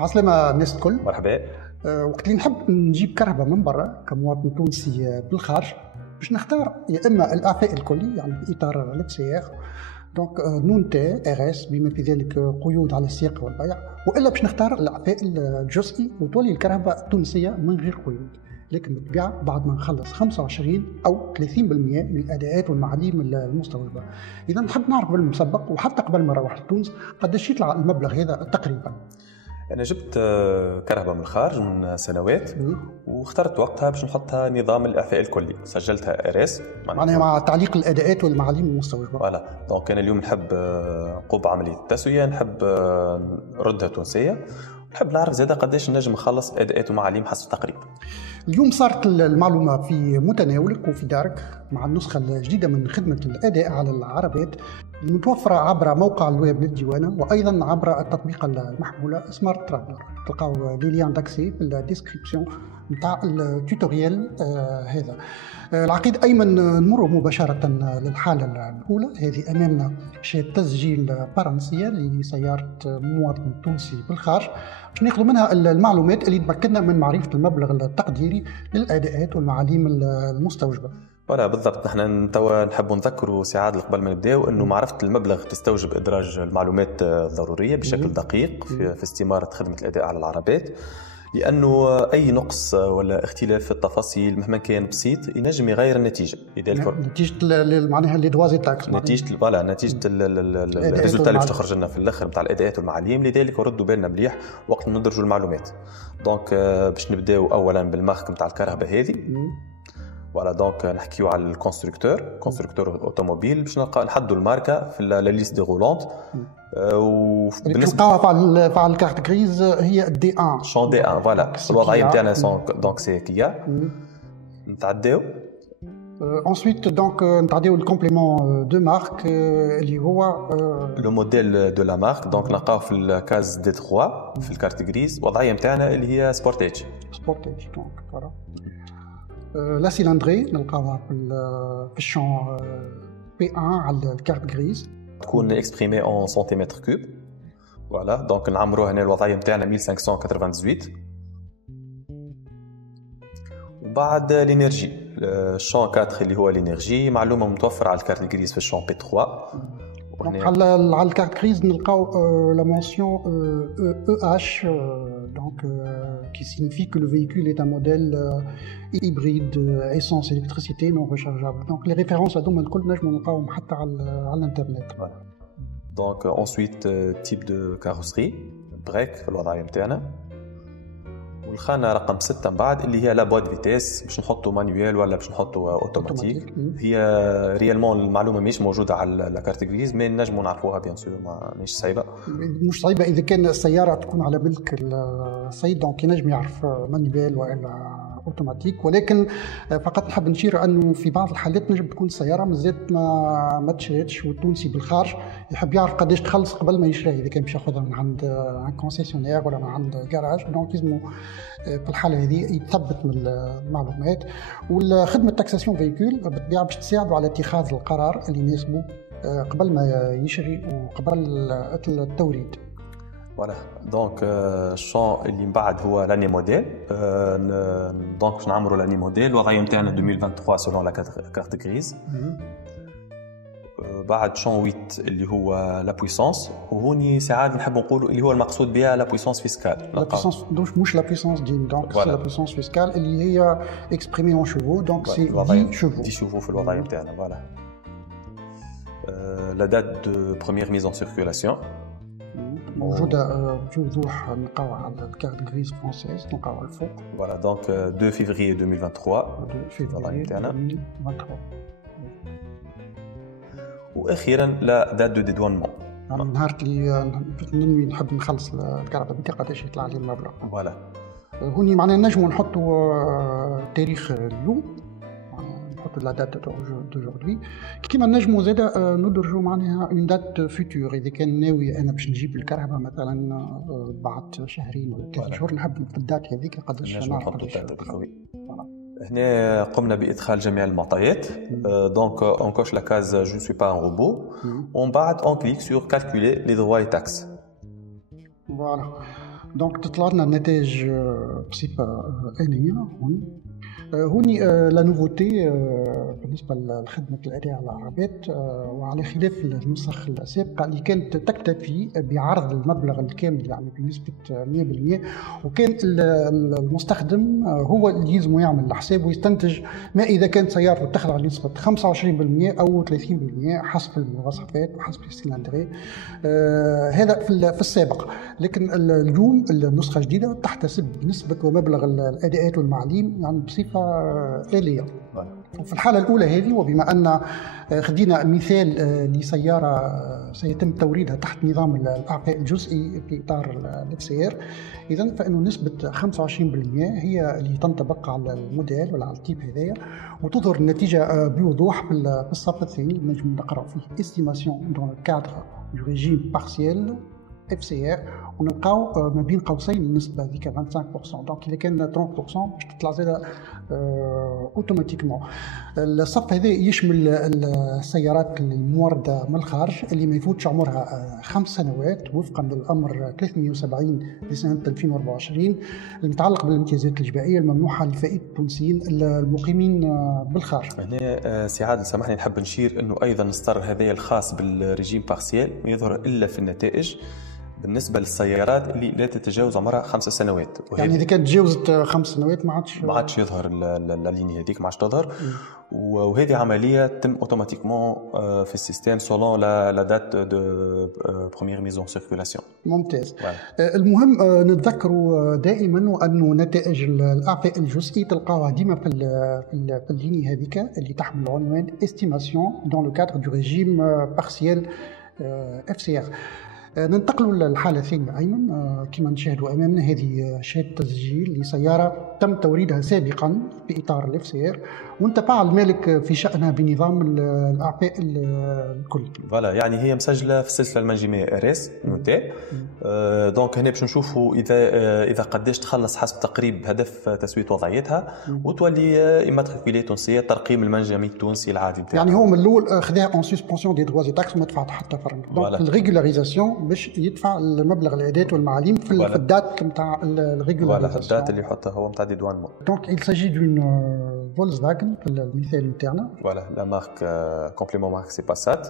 عسلامة الناس الكل. مرحبا. وقت اللي نحب نجيب كهرباء من برا كمواطن تونسي بالخارج باش نختار يا اما الاعفاء الكلي يعني اطار الاكسير دونك نون تي ار اس بما في ذلك قيود على السياقه والبيع، والا باش نختار الاعفاء الجزئي وتولي الكهرباء التونسيه من غير قيود، لكن بالطبيعه بعد ما نخلص 25 او 30% من الاداءات والمعاليم المستوجبه. اذا نحب نعرف بالمسبق وحتى قبل ما نروح لتونس قداش يطلع المبلغ هذا تقريبا. أنا جبت كهرباء من الخارج من سنوات واخترت وقتها باش نحطها نظام الإعفاء الكلي، سجلتها RS معناها مع تعليق الأداءات والمعاليم المستوجبة. فوالا دونك أنا اليوم نحب نقوم بعملية التسوية، نحب نردها تونسية، نحب نعرف زادا قداش نجم نخلص أداءات ومعاليم حسب تقريب. اليوم صارت المعلومة في متناولك وفي دارك مع النسخة الجديدة من خدمة الأداء على العربات المتوفرة عبر موقع الويب للديوانة وأيضا عبر التطبيق المحمولة سمارت ترافلر. تلقاو لي ليان داكسي في الديسكريبسيون نتاع التوتوريال هذا. العقيد أيمن نمر مباشرة للحالة الأولى. هذه أمامنا شهادة تسجيل فرنسية لسيارة مواطن تونسي بالخارج باش ناخذ منها المعلومات اللي تمكننا من معرفة المبلغ التقديري للأداءات والمعاليم المستوجبة. ولا بالضبط، نحن توا نحب نذكروا سعاد قبل ما نبداو انه معرفه المبلغ تستوجب ادراج المعلومات الضروريه بشكل دقيق في استماره خدمه الاداء على العربات، لانه اي نقص ولا اختلاف في التفاصيل مهما كان بسيط ينجم يغير النتيجه. لذلك نتيجه معناها لي دوازي تاكس، نتيجه الريزولتا اللي باش تخرج لنا في الاخر نتاع الاداءات والمعاليم. لذلك ردوا بالنا مليح وقت ندرجوا المعلومات. دونك باش نبداو اولا بالمارك نتاع الكهرباء هذه. فوالا دونك نحكيو على الكونستركتور اوتوموبيل باش نحدوا الماركه في لا ليست دي رولونت. وبالنسبه على الكارت غريز هي دي 1 شون دي 1. فوالا الوضعيه نتاعنا دونك سي كيا. نتعداو ensuite donc نتعداو الكومبليمون دو مارك اللي هو لو موديل دو لا مارك. دونك نلقاو في الكاز دي 3 في الكارت غريز الوضعيه نتاعنا اللي هي سبورتيج. دونك فوالا لا سيلندري نلقاوها في الشون P1 على الكارت غريز، تكون اكسبريمي اون سنتيمتر كوب. فوالا دونك نعمروها هنا الوضعيه نتاعنا 1598. وبعد الانرجي الشون 4 اللي هو الانرجي معلومه متوفره على الكارت غريز في الشون P3. على الكارت غريز نلقاو لا مونسيون EH donc qui signifie que le véhicule est un modèle hybride essence électricité non rechargeable. Donc les références هذوما الكل نجموا نلقاوهم حتى على الانترنت. Donc ensuite type de carrosserie بريك في الوضعيه نتاعنا. والخانه رقم 6 من بعد اللي هي لا بواد فيتيس باش نحطوا مانيوال ولا باش نحطوا اوتوماتيك. هي ريالمون المعلومه مش موجوده على لاكارت غريز مي نجموا نعرفوها بيان سور مش صعيبه. اذا كان السياره تكون على ملك السيد دونك ينجم يعرف مانيوال والا اوتوماتيك، ولكن فقط نحب نشير انه في بعض الحالات نجم تكون السياره مازالت ما تشريتش والتونسي بالخارج يحب يعرف قداش تخلص قبل ما يشريها اذا كان باش ياخذها من عند ان كونسيسيونير ولا من عند جراج. دونك لازم في الحاله هذه يتثبت من المعلومات. والخدمه تاكساسيون فيكول بالطبيعه باش تساعدوا على اتخاذ القرار اللي يناسبه قبل ما يشري وقبل التوريد. فوالا دونك الشون اللي من بعد هو لاني موديل. دونك باش نعمروا لاني موديل الوضعيه نتاعنا 2023 سولون لا كارت غريز. بعد شون 8 اللي هو لا بويسونس، وهوني ساعات نحب نقولوا اللي هو المقصود بها لا بويسونس فيسكال. لا بويسونس مش لا بويسونس دين دونك لا بويسونس فيسكال اللي هي اكسبريمي اون شوفو دونك سي 10 شوفو. 10 شوفو في الوضعيه نتاعنا. فوالا لا دات دو بروميير ميز اون سيركولاسيون موجوده بوضوح نلقاوها على الكارت غريز فرونسيز نلقاوها الفوق. فوالا دونك 2 فيفري 2023 في الوضعيه نتاعنا. واخيرا لا دات دو ديدوانمون نهار اللي ننوي نحب نخلص الكهرباء بتاعي قداش يطلع لي المبلغ. فوالا هوني معناها نجموا نحطوا تاريخ اليوم، نحطوا لا دات دوجوردي كيما نجموا زاده ندرجوا معناها اون دات فيتور اذا كان ناوي انا باش نجيب الكهرباء مثلا بعد شهرين ولا 3 شهور نحب في الدات هذيك قداش نعرف. هنا قمنا بإدخال جميع المعطيات. دونك on coche la case je suis pas un robot. ومن بعد on clique sur calculer les droits et taxes. Voilà. دونك تطلع لنا النتائج بصفه آنية هوني لا نوفوتي بالنسبه لخدمه الاداء على العربات وعلى خلاف النسخ السابقه اللي كانت تكتفي بعرض المبلغ الكامل يعني بنسبه 100%، وكان المستخدم هو اللي يلزم يعمل الحساب ويستنتج ما اذا كانت سيارته تخضع لنسبه 25% او 30% حسب المواصفات وحسب السيلندري. هذا في السابق، لكن اليوم النسخه الجديده تحتسب نسبه ومبلغ الاداءات والمعاليم يعني بصفه آلية. في الحالة الأولى هذه، وبما أن خدينا مثال لسيارة سيتم توريدها تحت نظام الإعفاء الجزئي في إطار الFCR، إذن فإنه نسبة 25% هي اللي تنطبق على الموديل ولا على التيب هذايا، وتظهر النتيجة بوضوح في الصف الثاني اللي نجم نقرأ فيه estimation dans le cadre du régime partiel FCR، ونلقاو ما بين قوسين النسبة ذيك 25%. دونك إذا كان 30% باش تطلع زادة اوتوماتيكمون. الصف هذا يشمل السيارات الموردة من الخارج اللي ما يفوتش عمرها 5 سنوات وفقا للأمر 370 لسنة 2024 المتعلق بالامتيازات الإجبارية الممنوحة لفائدة التونسيين المقيمين بالخارج. هنا سي عادل سامحني نحب نشير أنه أيضا السطر هذا الخاص بالريجيم بارسيال ما يظهر إلا في النتائج بالنسبه للسيارات اللي لا تتجاوز عمرها 5 سنوات. يعني اذا كانت تجاوزت 5 سنوات ما عادش يظهر الليني هذيك، ما عادش تظهر. وهذه عمليه تم اوتوماتيكمون في السيستم سولون لا دات دو بروميير ميزون سيركولاسيون. ممتاز. المهم نتذكروا دائما انه نتائج الاعفاء الجزئي تلقاوها ديما في الليني هذيك اللي تحمل عنوان استيماسيون دون لو كادر دو ريجيم بارسيال FCR. ننتقل للحالة الثانية أيمن. كما نشاهدوا أمامنا هذه شهادة تسجيل لسيارة تم توريدها سابقا في إطار الFCR وانت فعل المالك في شأنها بنظام الأعفاء الكل. فوالا يعني هي مسجلة في السلسلة المنجمية RS نوتي. دونك هنا باش نشوفوا إذا قداش تخلص حسب تقريب هدف تسوية وضعيتها وتولي إماتريكولي تونسية ترقيم المنجمي التونسي العادي بتاعها. يعني هو من الأول خذاها أون سسبونسيون دي دروا دي تاكس وما دفعت حتى فرنك. دونك الريغولاريزاسيون باش يدفع المبلغ الإعداد والمعاليم في الدات نتاع الريغولاريزاسيون. الدات اللي يحطها هو نتاع ديدوان. دونك il s'agit d'une Volkswagen في المثال نتاعنا. فوالا لا مارك كومبليمون مارك سي باسات.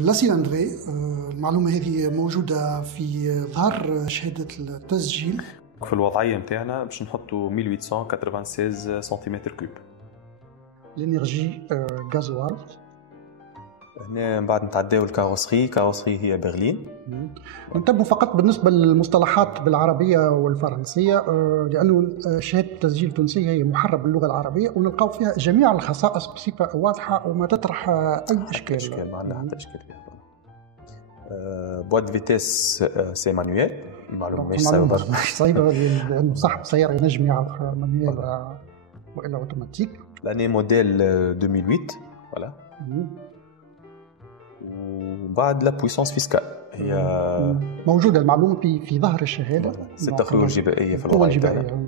لا سيلندري المعلومة هذه موجودة في ظهر شهادة التسجيل. في الوضعية نتاعنا باش نحطوا 1896 سنتيمتر كوب. الانرجي غازوال. هنا من بعد نتعداو الكاروسري هي برلين. ننتبه فقط بالنسبة للمصطلحات بالعربية والفرنسية لأنه شهادة التسجيل التونسية هي محررة باللغة العربية ونلقاو فيها جميع الخصائص بصفة واضحة وما تطرح أي إشكال. ما عندنا حتى إشكال فيها. بواد فيتيس سي مانويل. معلومة مش صعيبة لأنه صاحب سيارة ينجم يعرف مانويل وإلا أوتوماتيك. لأني موديل 2008 ولا. وبعد لا بويسونس فيسكال هي موجودة المعلومة في ظهر الشهادة. 6 خيول جبائية في الوضع تاعها.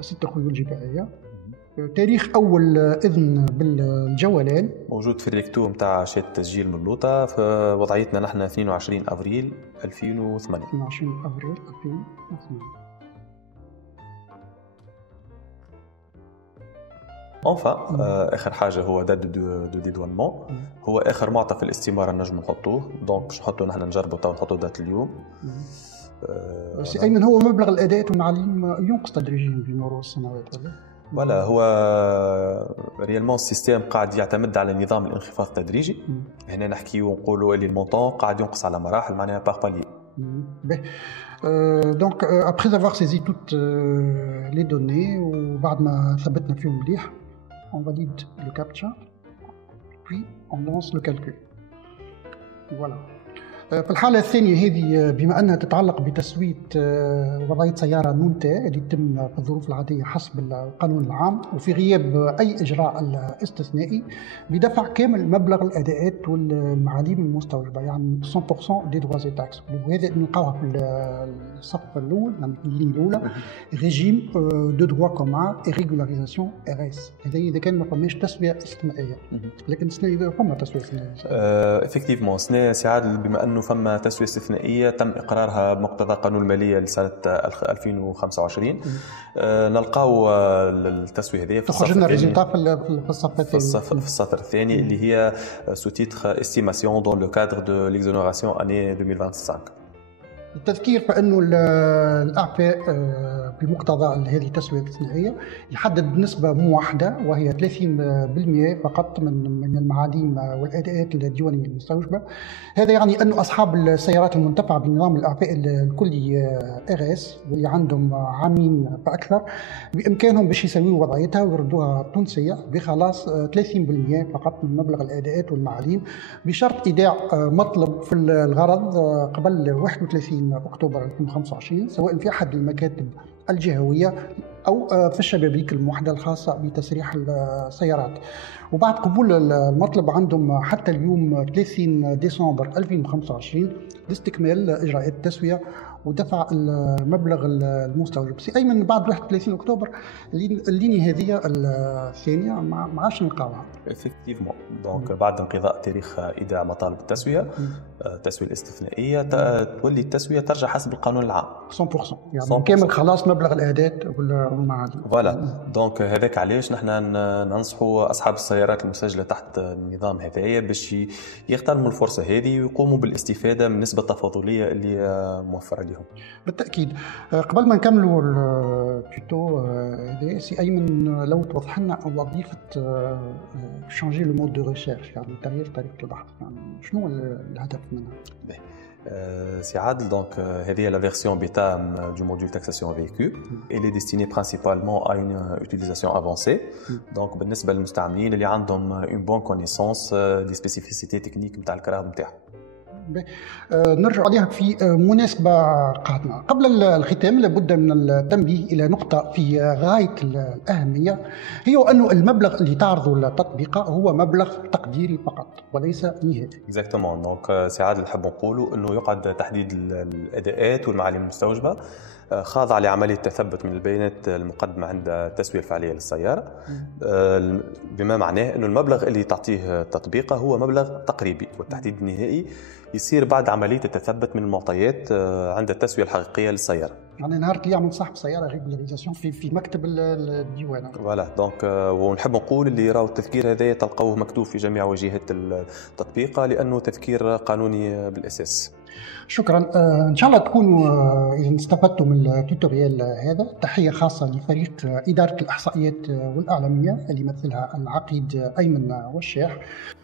6 خيول جبائية. تاريخ أول إذن بالجولان موجود في الريكتور نتاع شهادة التسجيل من لوطا في وضعيتنا نحن 22 أفريل 2008. 22 أفريل 2008. enfin اخر حاجه هو دات دو ديدوانمون. هو اخر معطى في الاستماره نجم نحطوه. دونك باش نحطوه نحن نجربوا تو نحطوا دات اليوم. سي ايمن هو مبلغ الاداءات والمعاليم ينقص تدريجيا بمرور السنوات ولا؟ ولا هو ريالمون السيستم قاعد يعتمد على نظام الانخفاض التدريجي. هنا نحكيو ونقولوا اللي المونطون قاعد ينقص على مراحل معناها باغ بالي. دونك ابري افوار سيزي توت لي دوني وبعد ما ثبتنا فيهم مليح on valide le captcha puis on lance le calcul. Voilà. في الحالة الثانية هذه بما أنها تتعلق بتسوية وضعية سيارة نونتا اللي تتم في الظروف العادية حسب القانون العام وفي غياب أي إجراء استثنائي بدفع كامل مبلغ الأداءات والمعاليم المستوجبة يعني 100% دي دروا اي تاكس. وهذا نلقاوها في الصف الأول يعني في اللين الأولى ريجيم دو دروا كومان اي ريغولاريزاسيون RS. هذا إذا كان ما فماش تسوية استثنائية. لكن إذا فما تسوية استثنائية افكتيفمون سي عادل بما أنه فما تسوية استثنائية تم إقرارها بمقتضى قانون المالية لسنة 2025. نلقاو التسوية هذه في تخرج لنا الريزلتا في السطر الثاني اللي هي سو تيتر استيماسيون دون لو كادر دو ليكزونوراسيون اني 2025. التذكير بأنه الأعفاء بمقتضى هذه التسوية الاستثنائية يحدد نسبة موحدة وهي 30% فقط من المعاليم والأداءات الديوانية المستوجبة. هذا يعني أن أصحاب السيارات المنتفعة بنظام الأعفاء الكلي RS واللي عندهم عامين فأكثر بإمكانهم باش يسويوا وضعيتها ويردوها تونسية بخلاص 30% فقط من مبلغ الأداءات والمعاليم، بشرط إيداع مطلب في الغرض قبل 31 أكتوبر 2025 سواء في أحد المكاتب الجهوية أو في الشبابيك الموحدة الخاصة بتسريح السيارات. وبعد قبول المطلب عندهم حتى اليوم 30 ديسمبر 2025 لاستكمال إجراءات التسوية ودفع المبلغ المستوجب. سي أيمن بعد 31 أكتوبر اللينية هذه الثانية ما عادش نلقاوها. effectivement دونك بعد انقضاء تاريخ إيداع مطالب التسوية التسوية الاستثنائية تولي التسوية ترجع حسب القانون العام 100% يعني كامل خلاص مبلغ الأعداد والمعادن. فوالا دونك هذاك علاش نحن ننصحوا أصحاب السيارات المسجلة تحت النظام هذايا باش يغتنموا الفرصة هذه ويقوموا بالاستفادة من النسبة التفاضلية اللي موفرة لهم. بالتأكيد. قبل ما نكملوا التوتو هذا سي أيمن لو توضح لنا وظيفة شانجي لو مود دو ريشيرش يعني تغيير طريقة البحث، يعني شنو الهدف منها؟ C'est Adel, donc c'est la version bêta du module taxation véhicule. Elle est destinée principalement à une utilisation avancée. Donc, بالنسبة للمستعملين اللي عندهم une bonne connaissance des spécificités techniques نتاع الكراهب نتاعهم. نرجع عليها في مناسبة قادمة. قبل الختام لابد من التنبيه إلى نقطة في غاية الأهمية، هي أن المبلغ اللي تعرضه التطبيق هو مبلغ تقديري فقط وليس نهائي. Exactement. Donc سعاد نحب نقولوا أنه يقعد تحديد الأداءات والمعالم المستوجبة خاضعة لعملية تثبت من البيانات المقدمة عند التسوية الفعلية للسيارة، بما معناه أنه المبلغ اللي تعطيه التطبيق هو مبلغ تقريبي، والتحديد النهائي يصير بعد عملية التثبت من المعطيات عند التسوية الحقيقية للسيارة. يعني نهار اللي يعمل صاحب سيارة ريغولاريزاسيون في مكتب الديوانة. فوالا دونك ونحب نقول اللي راهو التذكير هذا تلقوه مكتوب في جميع واجهات التطبيق لأنه تذكير قانوني بالأساس. شكرا. ان شاء الله تكونوا اذا استفدتوا من التوتوريال هذا. تحيه خاصه لفريق اداره الاحصائيات والاعلاميه اللي يمثلها العقيد ايمن والشيخ،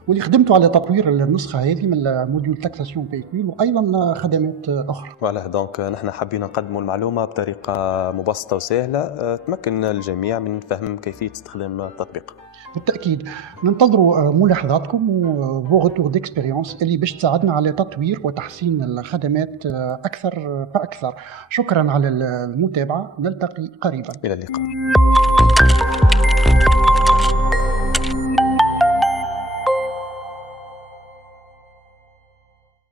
واللي خدمتوا على تطوير النسخه هذه من موديول تاكساسيون فيكول وايضا خدمات اخرى. فوالا دونك نحن حابين نقدموا المعلومه بطريقه مبسطه وسهله تمكن الجميع من فهم كيفيه استخدام التطبيق. بالتأكيد ننتظروا ملاحظاتكم وفو ريتور ديكسبيريونس اللي باش تساعدنا على تطوير وتحسين الخدمات أكثر فأكثر. شكرا على المتابعة، نلتقي قريبا. إلى اللقاء.